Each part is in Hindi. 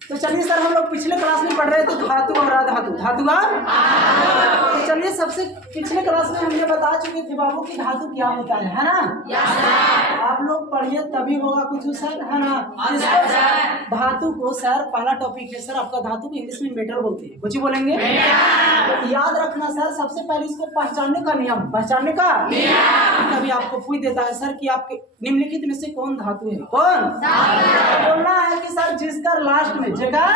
तो चलिए सर, हम लोग पिछले क्लास में पढ़ रहे थे धातु और अधातु। धातु का तो चलिए, सबसे पिछले क्लास में हमने बता चुके थे बाबू कि धातु क्या होता है ना? आप लोग पढ़िए तभी होगा कुछ सर, है ना? धातु को सर, पहला टॉपिक है सर आपका धातु को इंग्लिश में मेटल बोलते हैं। कुछ बोलेंगे तो याद रखना सर, सबसे पहले इसको पहचानने का नियम, पहचानने का कभी आपको पूछ देता है सर कि आपके निम्नलिखित में से कौन धातु है, कौन बोलना है कि सर जिसका लास्ट में जेकर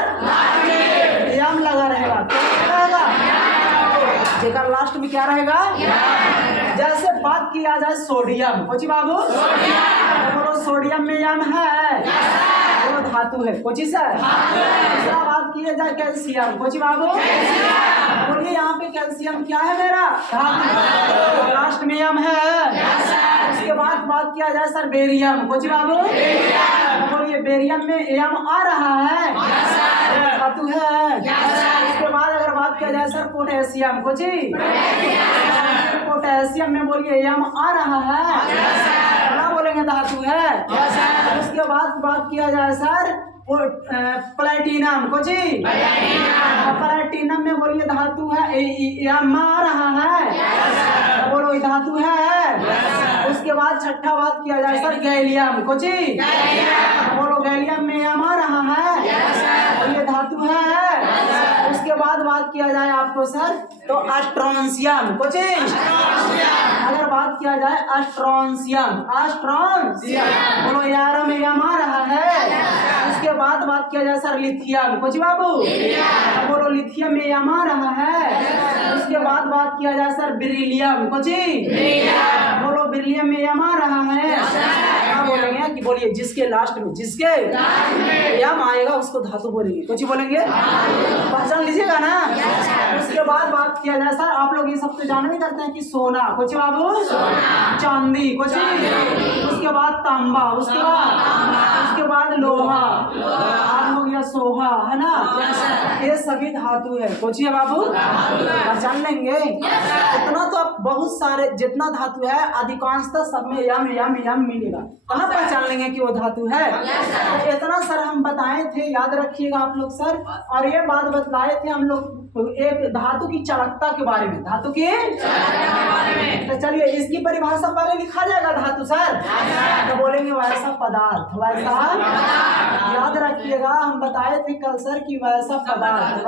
यम लगा रहेगा, क्या रहेगा? जेकर लास्ट में क्या रहेगा? जैसे बात किया जाए सोडियम, कोची बाबू बोलो सोडियम में यम है, वो धातु है। कोची सर दूसरा बात किया जाए कैल्शियम, कोची बाबू बोलिए यहाँ पे कैल्शियम क्या है मेरा? धातु, लास्ट में यम है। उसके बाद बात किया जाए सर बेरियम, कोची बाबू बोलिए बेरियम में यम आ रहा है, धातु है। उसके बाद अगर बात किया जाए सर पोटेशियम, कोची पोटेशियम में बोलिए यम आ रहा है, क्या बोलेंगे? धातु है। उसके बाद बात किया जाए सर प्लैटिनम, कोची प्लैटिनम में बोलिए धातु है, यम आ रहा है, बोलो धातु है। उसके बाद छठा बात किया जाए सर गैलियम, कोची बोलो गैलियम में यम आ रहा है, ये धातु है। उसके बाद बात किया जाए आपको सर तो अस्ट्रोंशियम, कुछ अगर बात किया जाए अस्ट्रोंशियम, अस्ट्रोंशियम बोलो यार में यम आ रहा है। उसके बाद बात किया जाए सर लिथियम, कुछ बाबू बोलो लिथियम में यम आ रहा है। उसके बाद बात किया जाए सर बेरिलियम, कुछ बोलो बेरिलियम में यम आ रहा है। क्या बोलेंगे कि बोलिए जिसके लास्ट में यम आएगा उसको धातु बोलेंगे, कुछ बोलेंगे, पहचान लीजिएगा ना। उसके बाद बात किया जाए सर, आप लोग ये सब तो जानते करते हैं कि सोना, कुछ बाबू चांदी, कुछ उसके बाद तांबा, उसके बाद लोहा, आप लोग या सोहा, है ना? ये सभी धातु है, कुछ है बाबू पहचान लेंगे। इतना तो आप बहुत सारे जितना धातु है अधिकांशतः सब में यम यम यम मिलेगा, कहाँ पहचान लेंगे कि वो धातु है? तो इतना सर हम बताए थे, याद रखिएगा आप लोग सर। और ये बात बतलाए थे हम लोग एक धातु की चालकता के बारे में, धातु की तो चलिए इसकी परिभाषा पहले लिखा जाएगा धातु सर, तो बोलेंगे वैसा पदार्थ, वैसा याद रखिएगा। हम बताए थे कल सर कि वैसा पदार्थ,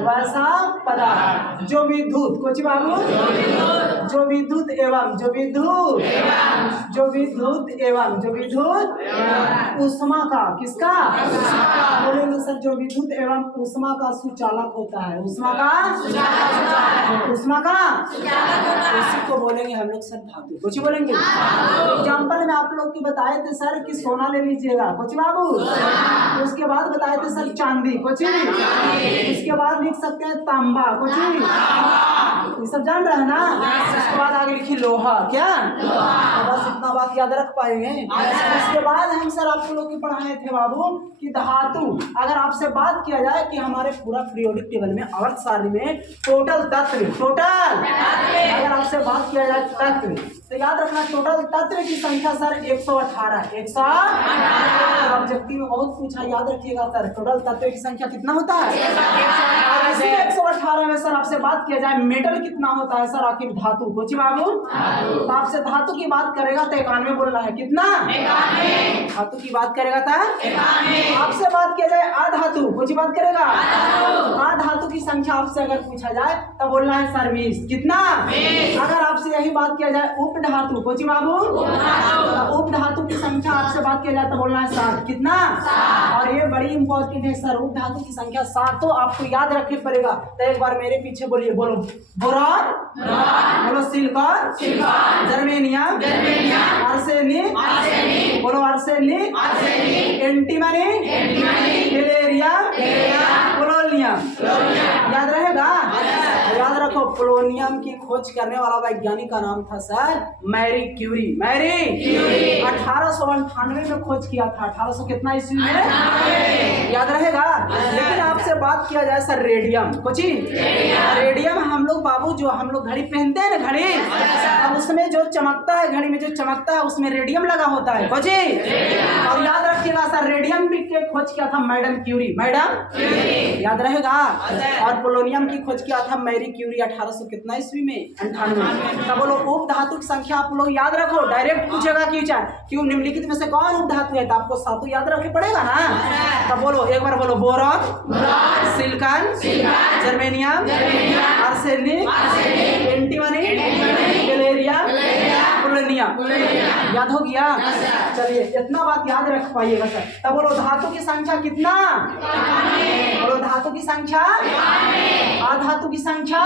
वैसा पदार्थ जो विद्युत, कुछ बाबू जो विद्युत एवं जो विद्युत उष्मा का, किसका बोलेंगे सर? जो विद्युत एवं उष्मा का सुचालक होता है, उष्मा का उसी को बोलेंगे हम लोग सर धातु, कुछ बोलेंगे। एग्जाम्पल में आप लोग की बताए थे सर कि सोना ले लीजिएगा, कुछ बाबू उसके बाद बताए थे सर चांदी, कुछ उसके बाद लिख सकते हैं तांबा, कुछ ये सब जान रहे हैं ना। उसके बाद आगे लिखिए लोहा, क्या बस इतना बात याद रख पाएंगे। उसके बाद हम सर आप लोग की पढ़ाए थे बाबू कि धातु, अगर आपसे बात किया जाए कि हमारे पूरा पीरियोडिक टेबल में अर्थ सारणी में टोटल तत्व, अगर आपसे बात किया जाए तत्व तो याद रखना टोटल तत्व की संख्या सर 118 ऑब्जेक्टिव में बहुत पूछा, याद रखिएगा सर टोटल तत्व की संख्या कितना होता है। और इसी 118 में सर आपसे बात किया जाए मेटल कितना होता है सर, आखिर धातु, कुछ बाबू तो आपसे धातु की बात करेगा तो 91 बोल रहा है, कितना धातु की बात करेगा था। आपसे बात किया जाए अधातु, कुछ बात करेगा अधातु की संख्या आपसे अगर पूछा जाए तो बोलना है सर 20, कितना। अगर आपसे यही बात किया जाए उपधातु, कुछ बाबू उपधातु की संख्या आपसे बात किया जाए तो बोलना है 7, कितना। और ये बड़ी इंपॉर्टेंट है सर, उपधातु की संख्या 7 तो आपको याद रखने पड़ेगा। तो एक बार मेरे पीछे बोलिए, बोलो बोरॉन, बोलो सिलिकॉन, जर्मेनियम, आर्सेनिक, बोलो आर्सेनिक, एंटीमनी, हिलेरियम, पोलोनियम, याद रहेगा। याद रखो पोलोनियम की खोज करने वाला वैज्ञानिक का नाम था सर मैरी क्यूरी। 1898 में खोज किया था, 1800 कितना ईस्वी में, याद रहेगा। लेकिन आपसे बात किया जाए सर रेडियम, कुछ रेडियम हम लोग बाबू जो हम लोग घड़ी पहनते हैं ना, घड़ी अब उसमें जो चमकता है, घड़ी में जो चमकता है उसमें रेडियम लगा होता है, कुछ और याद रखिएगा सर सर रेडियम की खोज किया था मैडम क्यूरी, मैडम याद रहेगा। और पोलोनियम की खोज किया था मैरी क्यूरी 1800 कितना ईस्वी में, 98। तब बोलो उप धातु की संख्या आप लोग याद रखो, डायरेक्ट पूछेगा क्यों निम्नलिखित में से कौन उप धातु है, तो आपको सातों याद रखने पड़ेगा ना। तब बोलो एक बार बोलो, boron, silicon, germanium, arsenic, antimony, gallium, polonium. याद हो गया। चलिए इतना बात याद रख पाइएगा सर। तब बोलो धातु की संख्या कितना, बोलो धातु की संख्या, आधातु की संख्या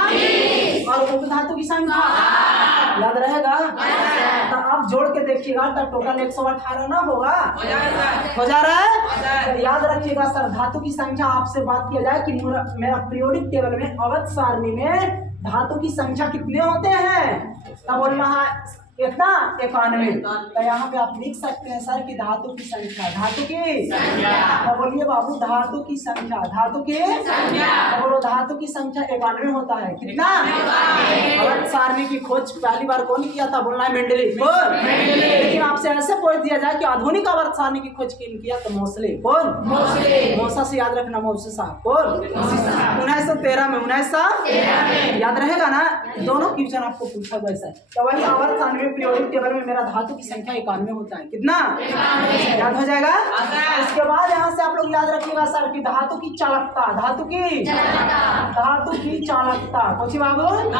और उपधातु की संख्या याद रहेगा। तो आप जोड़ के देखिएगा तो टोटल 118 ना होगा, हो जा रहा है। तो याद रखिएगा सर, धातु की संख्या आपसे बात किया जाए कि मेरा पीरियोडिक टेबल में अवध सारणी में धातु की संख्या कितने होते हैं, तब बोलना है कितना, 91। तो यहाँ पे आप लिख सकते हैं सर कि धातु की संख्या, धातु की संख्या। तो बोलिए बाबू धातु की संख्या, धातु की संख्या। तो बोलो धातु की संख्या 91 होता है, कितना। अवध सारणी की खोज पहली बार कौन किया था, बोलना है मेंडलीव। लेकिन आपसे ऐसे पूछ दिया जाए कि आधुनिक अवध सारणी की खोज किन किया, तो मोसले। कौन, मोसा से याद रखना, मोसे साहब। कौन, 1913 में, 1913 याद रहेगा ना। दोनों क्वेश्चन आपको पूछा वैसा। तो वही अवध सारणी पीरियोडिक टेबल में मेरा धातु की संख्या 91 होता है, कितना, याद हो जाएगा। उसके बाद यहाँ से आप लोग याद रखिएगा सर कि धातु की चालकता, धातु की चालकता, पूछिए बाबू,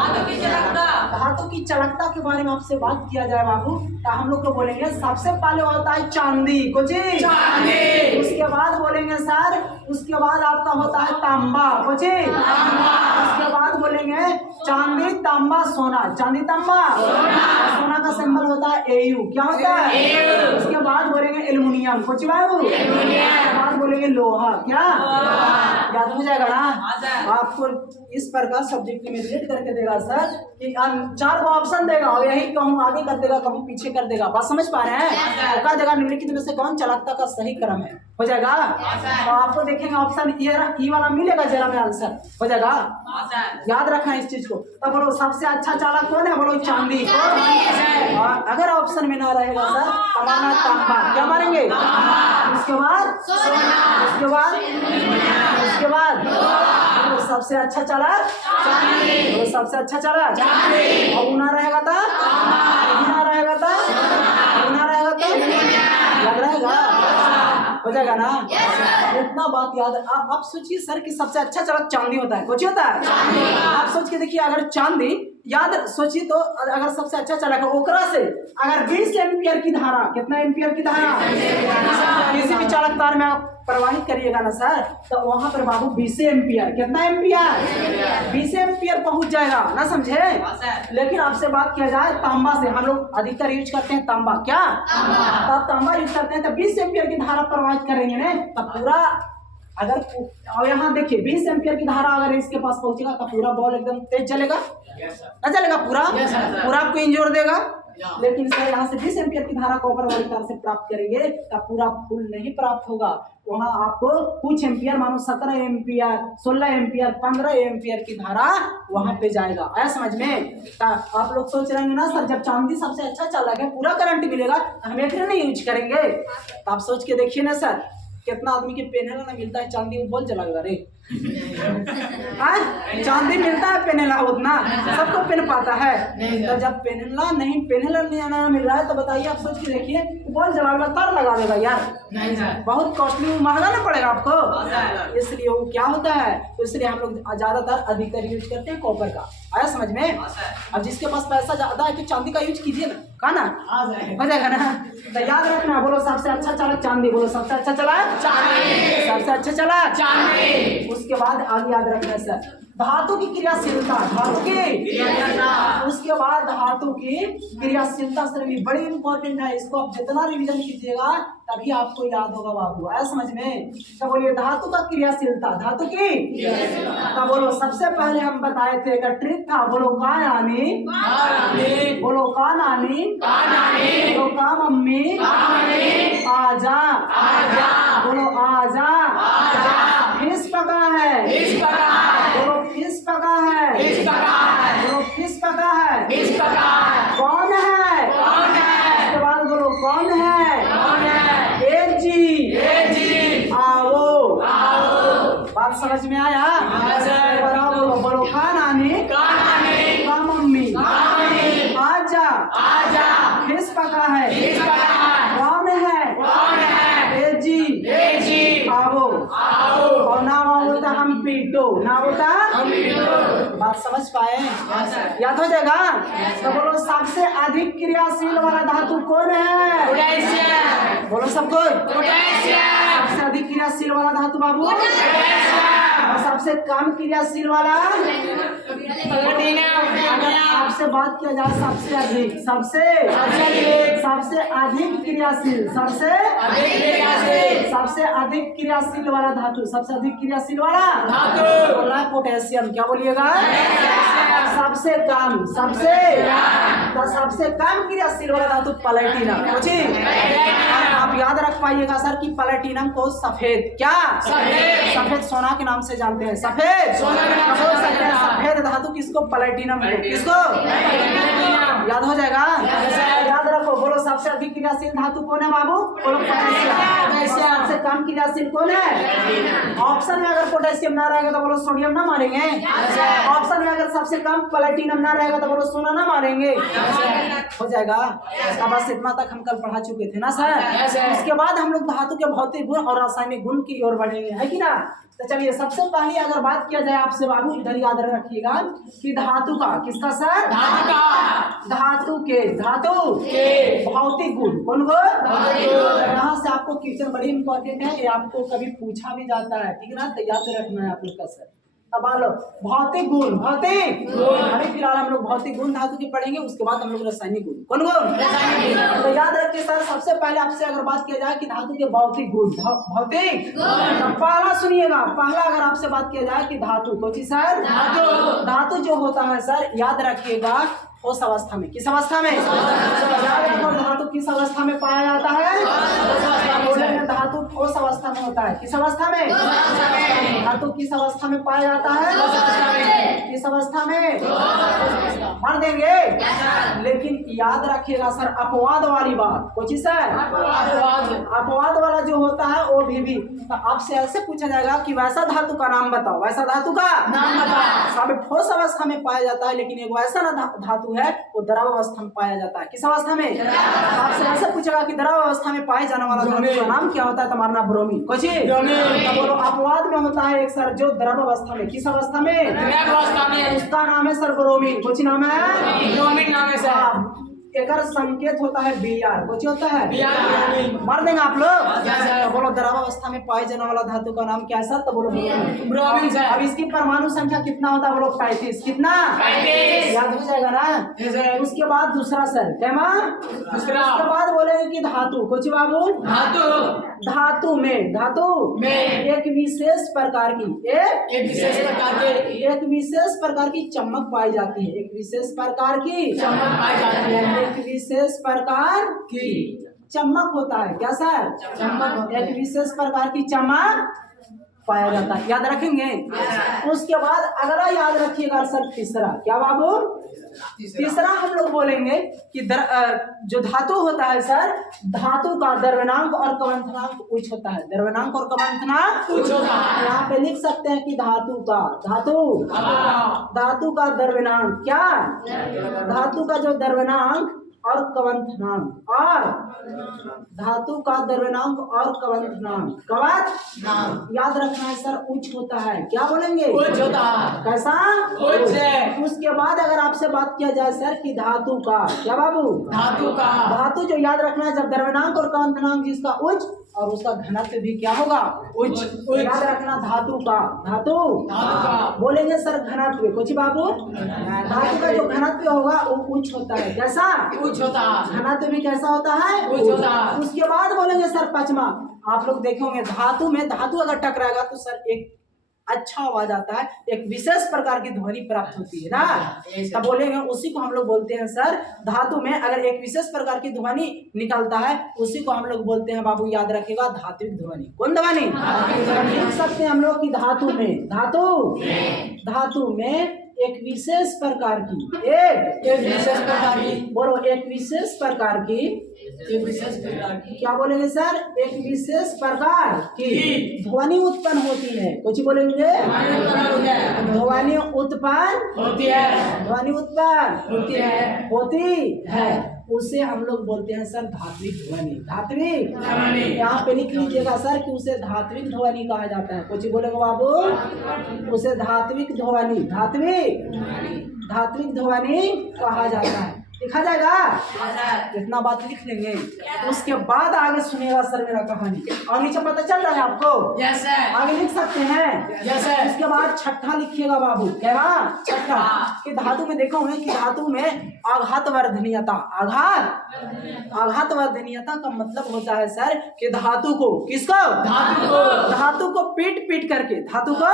धातु की चालकता के बारे में आपसे बात किया जाए बाबू, तो हम लोग को बोलेंगे सबसे पहले होता है चांदी, कुछ उसके बाद बोलेंगे सर, उसके बाद आपका होता है तांबा, कुछ उसके बाद बोलेंगे चांदी, तांबा, सोना, चांदी, तांबा, सोना का सिंबल होता है एयू, क्या होता है। उसके बाद बोलेंगे एल्युमिनियम, कुछ बाबू, उसके बाद बोलेंगे लोहा, क्या याद हो जाएगा ना। आपको इस प्रकार सब्जेक्ट में रिलेट करके देगा सर कि 4 ऑप्शन देगा और यही कहूँ आगे कर देगा, कहूँ पीछे कर देगा, बात समझ पा रहे हैं। कहा देगा निम्नलिखित में से कौन चालकता का सही क्रम है, हो जाएगा। तो आपको देखेंगे ऑप्शन ई वाला मिलेगा जरा में आंसर, हो जाएगा। याद रखना इस चीज को। तो बोलो सबसे अच्छा चालक कौन है, बोलो चांदी। और अगर ऑप्शन में ना रहेगा सर हमारा तांबा, क्या मारेंगे, उसके बाद उसके बाद उसके बाद सबसे अच्छा चालक चांदी, सबसे अच्छा चालक चांदी। और उना रहेगा था, उना रहेगा था, उना रहेगा था, याद रहेगा, हो जाएगा ना। इतना बात याद है। आप सोचिए सर कि सबसे अच्छा चालक चांदी होता है, कुछ होता है। आप सोच के देखिए, अगर चांदी याद सोचिए तो अगर सबसे अच्छा चालक है ओकरा से अगर 20 एम्पियर की धारा, कितना एम्पियर की धारा किसी भी चालक तार में आप प्रवाहित करिएगा ना सर, तो वहां पर बाबू 20 एम्पियर, कितना एम्पियर, 20 एम्पियर पहुंच जाएगा ना, समझे। लेकिन आपसे बात किया जाए तांबा से, हम लोग अधिकतर यूज करते हैं तांबा, क्या तब तांबा यूज करते हैं तो 20 एम्पियर की धारा प्रवाहित करेंगे ना, तब पूरा अगर और यहाँ देखिए 20 एम्पियर की धारा अगर इसके पास पहुंचेगा तो पूरा बॉल एकदम तेज चलेगा, ना चलेगा, पूरा आपको इंजोर देगा। लेकिन सर यहाँ से 20 एम्पियर की धारा कॉपर वाली तार से प्राप्त करेंगे तो पूरा फुल नहीं प्राप्त होगा। वहाँ आपको कुछ एम्पियर, मानो 17 एम्पियर, 16 एम्पियर, 15 एम्पियर की धारा वहाँ पे जाएगा। आया समझ में। आप लोग सोच रहे हैं ना सर जब चांदी सबसे अच्छा चालक है, पूरा करंट मिलेगा, हम एक नहीं यूज करेंगे। तो आप सोच के देखिए ना सर, कितना आदमी के पेनेला ना मिलता है चांदी में बोल जला रे चांदी मिलता है पेनेला उतना सबको पेन पाता है। तो जब पेनेला नहीं मिल रहा है तो बताइए, आप सोच के देखिए, बॉल जला तार लगा देगा यार, बहुत कॉस्टली, महंगा ना पड़ेगा आपको। इसलिए वो क्या होता है, तो इसलिए हम लोग ज्यादातर अधिकतर यूज करते हैं कॉपर का। आया समझ में। अब जिसके पास पैसा ज्यादा है तो चांदी का यूज कीजिए ना, कहा ना हो जाएगा ना। तो याद रखना, बोलो सबसे अच्छा चालक चांदी, बोलो सबसे अच्छा चालक चांदी, सबसे अच्छा चालक चांदी। उसके बाद आगे याद रखना सर धातु की क्रियाशीलता, धातु की, उसके बाद धातु की क्रियाशीलता सर भी बड़ी इंपॉर्टेंट है। इसको आप जितना रिवीजन कीजिएगा तभी आपको याद होगा बाबू। आया समझ में। तो बोलिए धातु का क्रियाशीलता, धातु की, तो बोलो सबसे पहले हम बताए थे एक ट्रिक था, बोलो का नानी, बोलो का नानी, बोलो का मम्मी, आजा, बोलो आजा, फिश पका है, बोलो फिश पका है, बोलो फिश पका है, कौन है, उसके बाद बोलो कौन है, एक जी, समझ में आया? बोलो बोलो का नानी का मम्मी आजा फिश पका है कौन है ए जी आवो और ना आवो तो हम पीटो ना होता बात समझ पाए? याद हो जाएगा? तो बोलो सबसे अधिक क्रियाशील वाला धातु कौन है? बोलो सबको। सबसे अधिक क्रियाशील वाला धातु बाबू और सबसे कम क्रियाशील वाला? अगर आपसे बात किया जाए सबसे अधिक सबसे अधिक क्रियाशील सबसे अधिक क्रियाशील वाला धातु सबसे अधिक क्रियाशील वाला धातु बोला पोटेशियम। क्या बोलिएगा? सबसे कम क्रियाशील वाला धातु प्लैटिनम। आप याद रख पाइएगा सर कि प्लैटिनम को सफेद क्या सफेद सोना के नाम से जानते हैं। सफेद सफेद धातु किसको? प्लैटिनम को। किसको? याद हो जाएगा? याद रखो। बोलो सबसे अधिक क्रियाशील धातु कौन है बाबू? बोलो पोटेशियम। सबसे कम क्रियाशील कौन है? ऑप्शन में अगर पोटेशियम ना रहेगा तो बोलो सोडियम ना मारेंगे। ऑप्शन में अगर सबसे कम प्लैटिनम ना रहेगा तो बोलो सोना ना मारेंगे। हो जाएगा? बस इतना तक हम कल पढ़ा चुके थे ना सर। इसके बाद हम लोग धातु के भौतिक गुण और रासायनिक गुण की ओर बढ़ेंगे, है कि ना? तो चलिए सबसे पहले अगर बात किया जाए आपसे बाबू, इधर याद रखिएगा कि धातु का किसका सर? धातु के भौतिक गुण। कौन गुण? यहाँ से आपको क्वेश्चन बड़ी इंपॉर्टेंट है, ये आपको कभी पूछा भी जाता है, ठीक है ना? तो याद रखना है आप लोग का सर। अब आ लो भौतिक गुण। अभी फिलहाल हम लोग भौतिक गुण धातु की पढ़ेंगे, उसके बाद हम लोग रासायनिक गुण। कौन गुण? तो याद रखिए सर, सबसे पहले आपसे अगर बात किया जाए कि धातु के भौतिक गुण भौतिक तो पहला सुनिएगा। पहला अगर आपसे बात किया जाए कि धातु को जी सर धातु जो होता है सर, याद रखिएगा उस अवस्था में। किस अवस्था में? याद रखो धातु किस अवस्था में पाया जाता है? बोलेंगे धातु उस अवस्था में होता है। किस अवस्था में? धातु किस अवस्था में पाया जाता है? किस अवस्था में? मार देंगे। लेकिन याद रखिएगा सर अपवाद वाली बात। कुछ सर अपवाद वाला जो होता है वो भी तो आपसे ऐसे पूछा जाएगा कि वैसा धातु का नाम बताओ। वैसा धातु का नाम बताओ। सब ठोस अवस्था में पाया जाता है, लेकिन एक ऐसा धातु है वो द्रव अवस्था में पाया जाता है। किस अवस्था में? आपसे ऐसे पूछेगा कि द्रव अवस्था में पाए जाने वाला धातु का नाम क्या होता है? तुम्हारा नाम ब्रोमीन। कुछ बोलो अपवाद में होता है एक सर जो द्रव अवस्था में। किस अवस्था में? उसका नाम है सर ब्रोमीन। कुछ नाम है ब्रोमीन नाम है सर। एक संकेत होता है बीआर। कुछ होता है मार देंगे आप लोग। तो बोलो द्रव अवस्था में पाए जाने वाला धातु का नाम क्या है सर? तो बोलो ब्रोमीन सर। अब इसकी परमाणु संख्या कितना होता है? बोलो 35। कितना? 35। याद हो जाएगा ना? उसके बाद दूसरा सर क्या? उसके बाद बोलेंगे कि धातु। कुछ बाबू धातु में एक विशेष प्रकार की चमक पाई जाती है। एक विशेष प्रकार की चमक पाई जाती है। एक विशेष प्रकार की चमक होता है। क्या सर? चमक। एक विशेष प्रकार की चमक पाया जाता है। याद रखेंगे। उसके बाद अगला याद रखिएगा सर तीसरा। क्या बाबू? तीसरा हम लोग बोलेंगे कि जो धातु होता है सर, धातु का द्रव्यनांक और कवंथनांक उच्च होता है। द्रव्यनांक और कवंथनांक उच्च होता है। यहाँ पे लिख सकते हैं कि धातु का द्रव्यनांक क्या? धातु का जो द्रव्यनांक और कवंथनांक और धातु का द्रव्यनांक और कवंथनांक याद रखना है सर उच्च होता है। क्या बोलेंगे? उच्च होता है। कैसा? उच्च। उसके बाद अगर आपसे बात किया जाए सर कि धातु का क्या बाबू? धातु जो याद रखना है जब द्रव्यनांक और कवंथनांक जिसका उच्च और उसका घनत्व भी क्या होगा? उच्च। याद रखना धातु का बोलेंगे सर घनत्व। कुछ बाबू धातु का जो घनत्व होगा वो उच्च होता है। कैसा? उच्च होता है। घनत्व भी कैसा होता है? उच्च होता है। उसके बाद बोलेंगे सर पांचवा, आप लोग देखेंगे धातु अगर टकराएगा तो सर एक अच्छा आवाज आता है, एक विशेष प्रकार की ध्वनि प्राप्त होती है ना। तब बोलेंगे उसी को हम लोग बोलते हैं सर धातु में अगर एक विशेष प्रकार की ध्वनि निकलता है उसी को हम लोग बोलते हैं बाबू याद रखिएगा धात्विक ध्वनि। कौन ध्वनि? लिख सकते हैं हम लोग की धातु में एक विशेष प्रकार की बोलो एक विशेष प्रकार की एक विशेष प्रकार की, क्या बोलेंगे सर? एक विशेष प्रकार की ध्वनि उत्पन्न होती है। कुछ बोलेंगे? ध्वनि उत्पन्न होती है, ध्वनि उत्पन्न होती है, होती है, उसे हम लोग बोलते हैं सर धात्विक ध्वनि। धात्विक ध्वनि। यहाँ पे लिख लीजिएगा सर कि उसे धात्विक ध्वनि कहा जाता है। कुछ बोलेंगे बाबू? उसे धात्विक ध्वनि, धात्विक ध्वनि कहा जाता है। लिखा जाएगा? इतना बात लिख लेंगे। उसके बाद आगे सुनिएगा सर मेरा कहानी। और नीचे पता चल रहा है आपको? यस सर, आगे लिख सकते हैं? Yes sir. इसके बाद छठा लिखिएगा बाबू। क्या बात? छठा कि धातु में देखा हुआ कि धातु में आघात वर्धनीयता, आघात वर्धनीयता का मतलब होता है सर कि धातु को, किसको? धातु को पीट करके, धातु को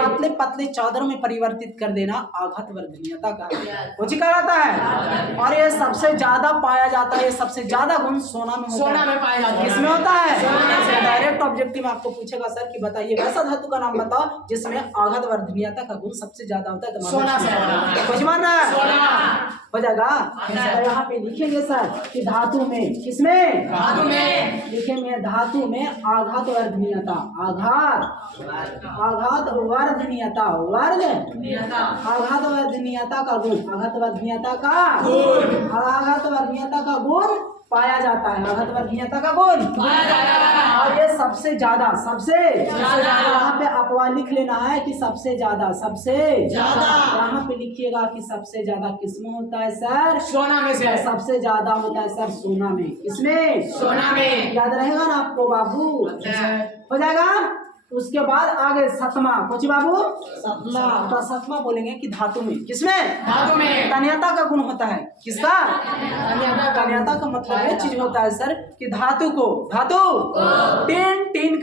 पतले पतले चादरों में परिवर्तित कर देना आघात वर्धनीयता का कुछ कहलाता है। और ये सबसे ज्यादा पाया जाता है, ये सबसे ज्यादा गुण सोना में होता है। सोना में पाया जाता है। किसमें होता है? सोना में। डायरेक्ट ऑब्जेक्टिव में आपको पूछेगा सर कि बताइए वैसा धातु का नाम बताओ जिसमें आघात वर्धनीयता का गुण सबसे ज्यादा होता है। तो सोना से। कुछ मानना है? सोना हो जाएगा। तो यहाँ पे लिखेंगे सर कि धातु में, किसमें? धातु में लिखेंगे धातु में आघात वर्धनीयता, आघात वर्धनीयता, आघात वर्धनीयता का गुण, आघात वर्धनीयता का गुण पाया जाता है। आघात वर्धनीयता का गुण पाया जाता है। और ये सबसे ज्यादा, सबसे यहाँ पे अपवाद लिख लेना है कि सबसे ज्यादा यहाँ पे लिखिएगा कि सबसे ज्यादा किसमें होता है सर? सोना में से। सबसे ज्यादा होता है सर सोना में। किसमें? सोना में। याद रहेगा ना आपको बाबू? हो जाएगा। उसके बाद आगे सतमा, कुछ बाबू? सतमा। तो सतमा बोलेंगे कि धातु में, किसमें? धातु में तन्यता का गुण होता है। किसका? तन्यता का मतलब ये चीज होता है सर कि धातु टीन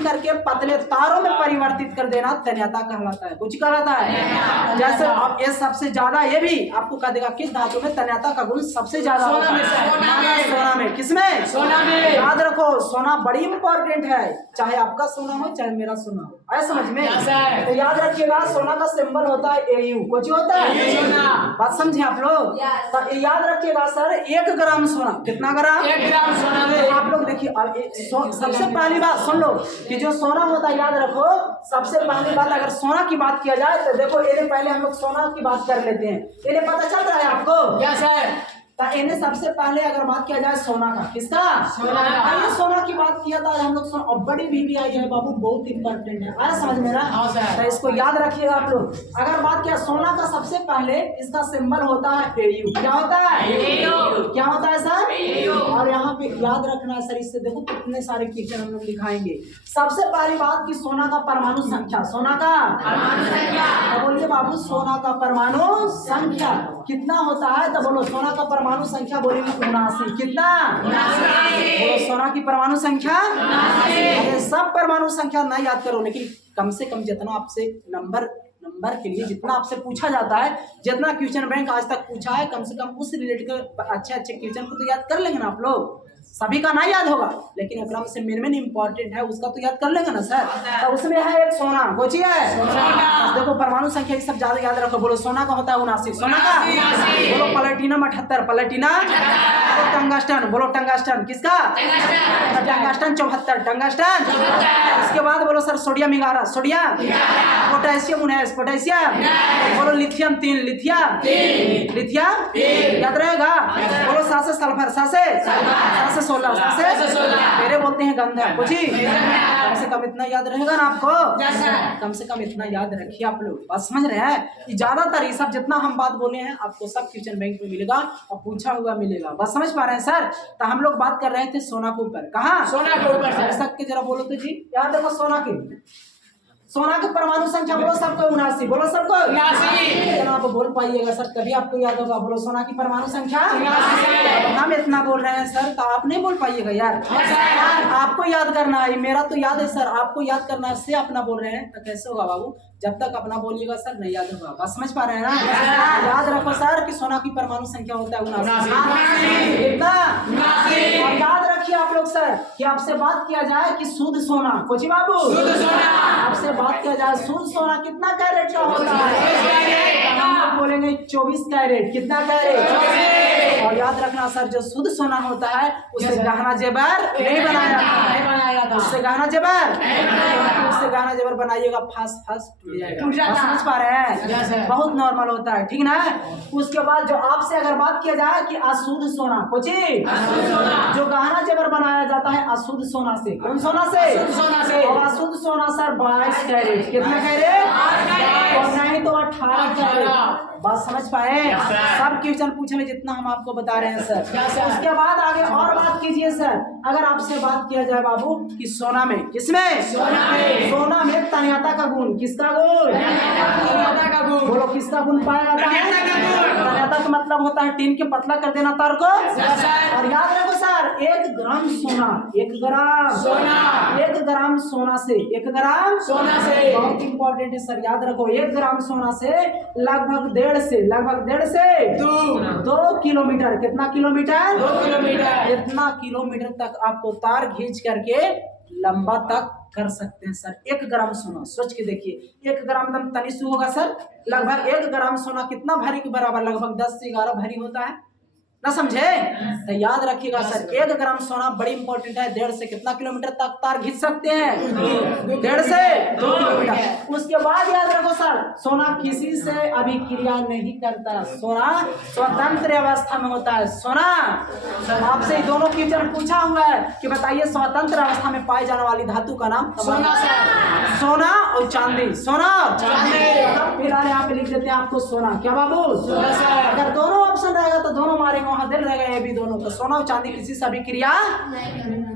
करके पतले तारों में परिवर्तित कर देना तन्यता कहलाता है। कुछ कहलाता है। जैसे अब ये सबसे ज्यादा, ये भी आपको कह देगा किस धातु में तन्यता का गुण सबसे ज्यादा होता है? सोना में। किसमें? सोना में। याद रखो सोना बड़ी इंपॉर्टेंट है, चाहे आपका सोना हो चाहे मेरा सोना हो। आया समझ में? तो याद रखिएगा सोना का सिंबल होता है AU। कुछ होता है? बात समझे आप लोग? तो याद रखिएगा सर 1 ग्राम सोना, कितना ग्राम? 1 ग्राम सोना में। आप लोग देखिए अब सबसे पहली बात सुन लो कि जो सोना होता है, याद रखो सबसे पहली बात अगर सोना की बात किया जाए तो देखो इन्हें पहले हम लोग सोना की बात कर लेते हैं। इन्हें पता चल रहा है आपको? Yes sir. तो इन्हें सबसे पहले अगर बात किया जाए सोना का, किसका? सोना का। ये सोना की बात किया था हम लोग सोना। और बड़ी VVI है बाबू, बहुत इंपॉर्टेंट है। आया समझ में ना? हाँ सर। तो इसको याद रखिएगा आप लोग। अगर बात किया सोना का, सबसे पहले इसका सिंबल होता है AU। क्या होता है? क्या होता है सर? और यहाँ पे याद रखना है सर, इससे देखो कितने सारे क्वेश्चन हम लोग लिखाएंगे। सबसे पहली बात की सोना का परमाणु संख्या, सोना का परमाणु संख्या। तो बोलिए बाबू सोना का परमाणु संख्या कितना होता है? तो बोलो सोना का परमाणु संख्या बोलेंगे 79। कितना? 79। बोलो सोना की परमाणु संख्या 79। सब परमाणु संख्या ना याद करो, लेकिन कम से कम जितना आपसे नंबर के लिए जितना आपसे पूछा जाता है, जितना क्वेश्चन बैंक आज तक पूछा है, कम से कम उस रिलेटेड अच्छे क्वेश्चन को तो याद कर लेंगे ना आप लोग। सभी का ना याद होगा, लेकिन अगर से मेन इंपॉर्टेंट है उसका तो याद कर लेंगे ना सर। तो उसमें है एक सोना, कोची है देखो परमाणु संख्या सब ज्यादा याद रखो। बोलो सोना का होता है 79। सोना का बोलो प्लेटिनम 78। प्लेटिनम बोलो टंगस्टन, बोलो टंगस्टन किसका? टंगस्टन 74। टंगस्टन। इसके बाद बोलो sir sodium 11। Sodium. Potassium 19। Potassium. बोलो लिथियम 3। लिथियम याद रहेगा। बोलो सासे सल्फर। सासे 16। मेरे बोलते हैं गंधक। कुछ कम से कम इतना याद रहेगा ना आपको? कम से कम इतना याद रखिए आप लोग। बात समझ रहे हैं? ज्यादातर ये सब जितना हम बात बोले हैं आपको सब क्वेश्चन बैंक में मिलेगा और पूछा हुआ मिलेगा। बस समझ पा रहे हैं सर? तो हम लोग बात कर रहे थे सोना के ऊपर। कहाँ? सोना के ऊपर। सबके जरा बोलो तो जी। याद देखो सोना की परमाणु संख्या बोलो सबको 79। बोलो सबको 79। आप बोल पाइएगा सर तभी आपको याद होगा। बोलो सोना की परमाणु संख्या 79। हम इतना बोल रहे हैं सर तो आप नहीं बोल पाइएगा यार। आपको याद करना है, मेरा तो याद है सर, आपको याद करना है। से अपना बोल रहे हैं तो कैसे होगा बाबू? जब तक अपना बोलिएगा सर नहीं याद होगा। बस समझ पा रहे हैं ना? याद रखो सर कि सोना की परमाणु संख्या होता है 79। और याद रखिए आप लोग सर सर कि आपसे बात किया जाए कि शुद्ध सोना, कोची बाबू शुद्ध सोना आपसे बात किया जाए शुद्ध सोना कितना कैरेट का होता है? हम लोग बोलेंगे 24 कैरेट। कितना कैरेट? और याद रखना सर, जो शुद्ध सोना होता है उससे गहना जेवर नहीं बनाया जाता है। नहीं बनाया जाता। उससे गहना जेवर उससे गहना जेवर बनाइएगा फास्ट फास्ट टूट टूट जाएगा। जाता है। समझ पा रहे Yes, sir. हैं? बहुत नॉर्मल होता है, ठीक ना? उसके बाद जो आपसे अगर बात किया जाए कि अशुद्ध सोना, कोची जो गहना जेवर बनाया जाता है अशुद्ध सोना से, कौन सोना से? अशुद्ध सोना से। और अशुद्ध सोना सर 22 कैरेट। कितना कैरेट? और नहीं तो 18 कैरेट। बात समझ पाए? सब क्वेश्चन पूछने जितना हम आपको बता रहे हैं सर। Yes, sir. उसके बाद आगे और बात कीजिए सर, अगर आपसे बात किया जाए बाबू कि सोना में, किसमें? सोना में तन्यता का गुण, किसका गुण? तन्यता का गुण। बोलो किसका गुण पाया जाता है? तन्यता का मतलब होता है टीन के पतला कर देना तार को। और याद रखो सर, 1 ग्राम सोना, 1 ग्राम सोना 1 ग्राम सोना से 1 ग्राम सोना से बहुत इंपॉर्टेंट है सर, याद रखो 1 ग्राम सोना से लगभग 1.5 से 2 किलोमीटर। कितना किलोमीटर? 2 किलोमीटर। इतना किलोमीटर तक आपको तार खींच करके लंबा तक कर सकते हैं सर। 1 ग्राम सोना, सोच के देखिए 1 ग्राम एकदम तनिसु होगा सर। लगभग 1 ग्राम सोना कितना भरी के बराबर? लगभग 10 से 11 भरी होता है ना, समझे? तो याद रखिएगा सर, 1 ग्राम सोना बड़ी इंपॉर्टेंट है। 1.5 से कितना किलोमीटर तक तार खींच सकते हैं? 1.5 से 2 किलोमीटर। उसके बाद याद रखो सर, सोना किसी से अभिक्रिया नहीं करता, सोना स्वतंत्र अवस्था में होता है। सोना आपसे दोनों क्वेश्चन पूछा हुआ है कि बताइए स्वतंत्र अवस्था में पाई जाने वाली धातु का नाम? सोना सर। सोना और चांदी। सोना चांदी। तब फिलहाल यहाँ पे लिख देते हैं आपको सोना। क्या बाबू? सोना सर। अगर दोनों ऑप्शन रहेगा तो दोनों मारेंगे, वहां दिल रहेगा ये भी दोनों। तो सोना और चांदी किसी से अभिक्रिया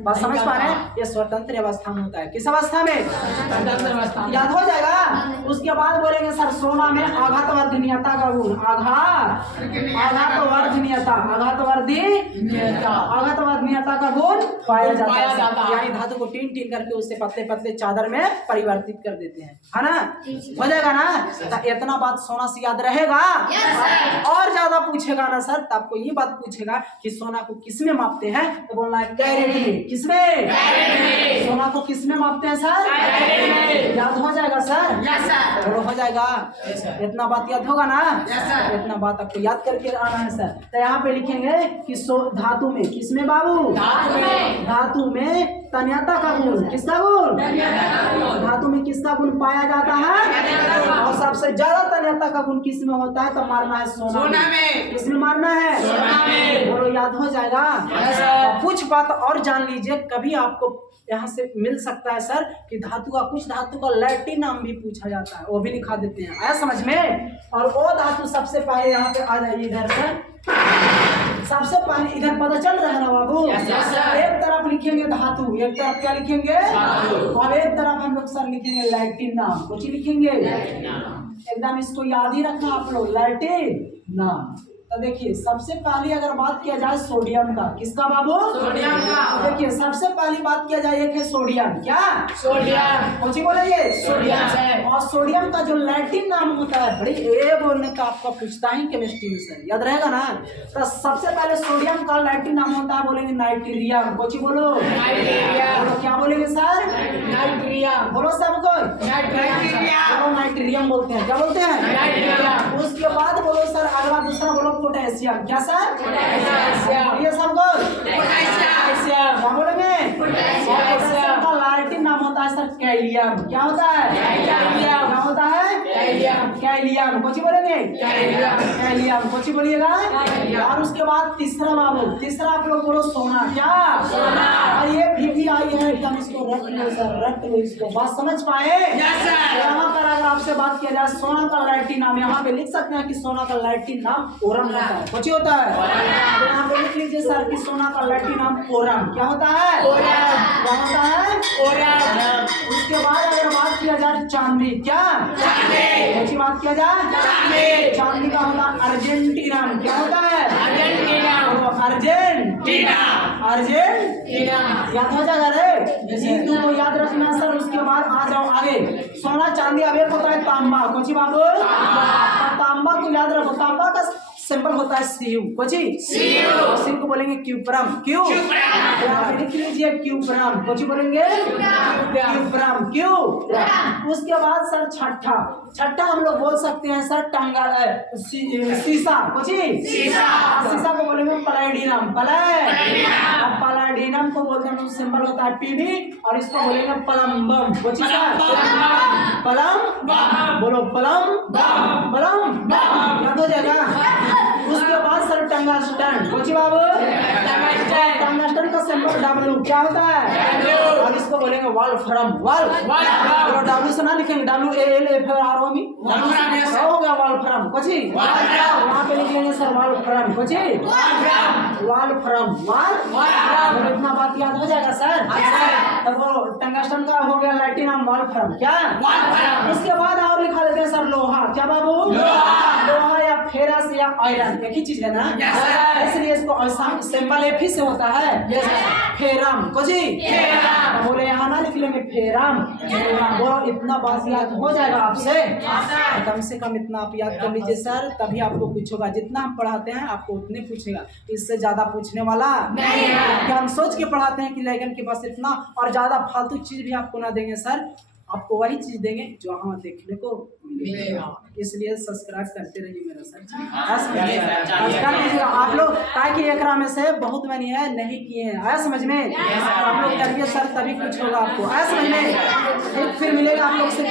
बात समझ पा रहे हैं? ये स्वतंत्र अवस्था में होता है। किस अवस्था में? स्वतंत्र अवस्था। याद हो जाएगा। उसके बाद बोलेंगे सर, सोना में आघातवर्धनीयता का गुण, आघातवर्धनीयता का गुण पाया जाता है। यानी धातु को टीन टीन करके उससे पतले पतले चादर में परिवर्तित कर देते हैं, है ना? हो जाएगा ना? तो इतना बात सोना से याद रहेगा। और ज्यादा पूछेगा ना सर, तो आपको ये बात पूछेगा कि सोना को किसमें मापते हैं? तो बोलना है कैरेट में। किसमें? सोना को किसमें मापते हैं सर? याद हो जाएगा सर? बोलो हो जाएगा। इतना बात याद होगा ना? इतना बात आपको याद करके आना है सर। तो यहाँ पे लिखेंगे कि धातु में, किसमें बाबू? धातु में तन्यता का गुण। किसका गुण? धातु में किसका गुण पाया जाता है? और सबसे ज्यादा तन्यता का गुण किसमें होता है? तो मारना है सोना में। किसमें मारना है? बोलो याद हो जाएगा। कुछ बात और जान लीजिए, कभी आपको यहाँ से मिल सकता है सर कि धातु का, कुछ धातु का लैटिन नाम भी पूछा जाता है, वो भी लिखा देते हैं। आया समझ में? और वो धातु सबसे पहले यहाँ पे आ जाइए इधर से। सबसे पहले इधर पता चल रहा है ना बाबू? एक तरफ लिखेंगे धातु, एक तरफ क्या लिखेंगे? और एक तरफ हम लोग सर लिखेंगे लैटिन नाम। कुछ लिखेंगे एकदम, इसको याद ही रखना आप लोग, लैटिन नाम। तो देखिए सबसे पहली अगर बात किया जाए सोडियम का, किसका बाबू? सोडियम का। तो देखिए सबसे पहली बात किया जाए एक है सोडियम। क्या? सोडियम। कौन सी बोले ये? सोडियम से। और सोडियम का जो लैटिन नाम होता है, बड़ी ए बोलने का आपका पूछता ही केमिस्ट्री में सर, याद रहेगा ना? तो सबसे पहले सोडियम का लैटिन नाम होता है, बोलेंगे नाइट्रियम। कौन सी बोलो? नाइट्रियम। बोलो क्या बोलेंगे सर? नाइट्रियम। बोलो सबको। नाइट्रियम। बोलो नाइट्रियम बोलते हैं। क्या बोलते हैं? नाइट्रियम। उसके बाद बोलो सर अगला दूसरा बोलो पोटेशियम। क्या सर? पोटेशियम। ये सबको पोटेशियम। क्या बोलेंगे? पोटेशियम का लैटिन नाम होता है सर कैलियम। क्या होता है? कैलियम। क्या होता है? कैलियम। कैलियम। कौन सी बोलेंगे? कैलियम। कैलियम। कौन सी बोलिएगा? और उसके बाद तीसरा बाबू, तीसरा आप लोग बोलो सोना। क्या? सोना। और ये भी आई है एकदम, इसको रट लो सर, रट लो इसको। बात समझ पाए? यहाँ पर अगर आपसे बात किया जाए सोना का लैटिन नाम, यहाँ पे लिख सकते हैं कि सोना का लैटिन नाम ओरम होता है। कुछ होता है? तो यहाँ पे लिख लीजिए सर कि सोना का लैटिन नाम ओरम। क्या होता है? ओरम। क्या होता है? ओरम। उसके बाद अगर बात किया जाए चांदी। क्या? अच्छी बात किया जाए चांदी का होता है अर्जेंटीनम। क्या होता है? अर्जेंटीना। अर्जेंटीना। याद हो जाएगा रे? जी को याद रखना सर। उसके बाद आ जाओ आगे, सोना चांदी अब एक होता है तांबा। कोची बाबू? तांबा को याद रखो, तांबा का सिंबल होता है सीयू। कोची? सीयू को बोलेंगे क्यूप्रम। क्यों? यहाँ पे लिख लीजिए क्यूब्राम। कुछ बोलेंगे क्यूब्राम, क्यू। उसके बाद सर छठा हम लोग बोल सकते हैं सर शीशा। कुछ शीशा को बोलेंगे पैलेडियम। पैलेडियम को बोलते हैं, सिंबल होता है पीबी, और इसको बोलेंगे प्लम्बम। कुछ प्लम, बोलो प्लम, याद हो जाएगा। उसके बाद सर टंगस्टन। कुछ बाबू टंगस्टन का सिंबल डब्ल्यू क्या होता है, और इसको बोलेंगे वॉल्फ्राम। डब्ल्यू से ना लिखेंगे, WALFRAM हो गया वॉल्फ्राम। कुछ वहाँ पे लिखेंगे सर वॉल्फ्राम। कुछ वॉल्फ्राम, इतना बात याद हो जाएगा सर। तब वो टंगस्टन का हो गया लैटिनम वॉल्फ्राम। क्या उसके बाद और लिखा देते हैं सर लोहा। क्या बाबू लोहा या फेरस या आयरन एक ही चीज है ना, इसलिए इसको सिंबल एफ ही से होता है। फेरम। कुछ बोले यहाँ ना लिख लेंगे फेरम। बोलो इतना बात याद हो जाएगा आपसे, कम से कम इतना आप याद कर लीजिए सर, तभी आपको कुछ होगा। जितना हम पढ़ाते हैं आपको उतने पूछेगा, इससे ज्यादा पूछने वाला नहीं है। क्या हम सोच के पढ़ाते हैं कि लेकिन के पास इतना और ज्यादा फालतू चीज भी आपको ना देंगे सर, आपको वही चीज देंगे जो हमें देखने को मिलेगा। इसलिए सब्सक्राइब करते रहिए मेरा सर। आप लोग ताकि एकरा में से बहुत मैंने है नहीं किए हैं, आया समझ में। आप लोग करिए सर, तभी कुछ होगा आपको, आया समझ में। फिर मिलेगा आप लोग से।